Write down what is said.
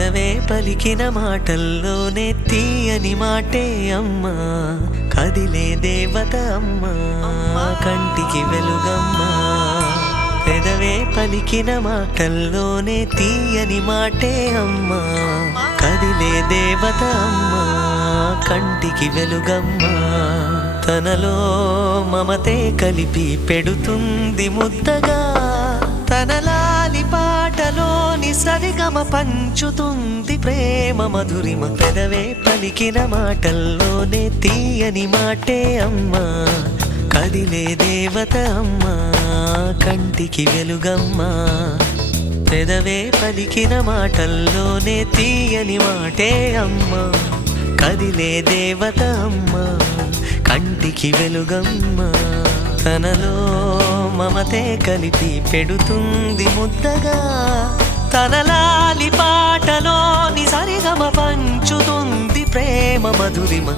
పెదవే పలికిన మాటల్లోనే తీయని మాటే అమ్మా, కదిలే దేవత అమ్మా, కంటికి వెలుగమ్మా. పెదవే పలికిన మాటల్లోనే తీయని మాటే అమ్మా, కదిలే దేవత అమ్మా, కంటికి వెలుగమ్మా. తనలో మమతే కలిపి పెడుతుంది ముద్దగా, తన లాలి పాటలోని సరిగమ పంచుతుంది ప్రేమ మధురిమ. పెదవే పలికిన మాటల్లోనే తీయని మాటే అమ్మా, కదిలే దేవత అమ్మా, కంటికి వెలుగమ్మా. పెదవే పలికిన మాటల్లోనే తీయని మాటే అమ్మా, కదిలే దేవత అమ్మా, కంటికి వెలుగమ్మా. తనలో మమతే కలిపి పెడుతుంది ముద్దగా, తన లాలి పాటలోని సరిగమ పంచుతుంది ప్రేమ మధురిమ.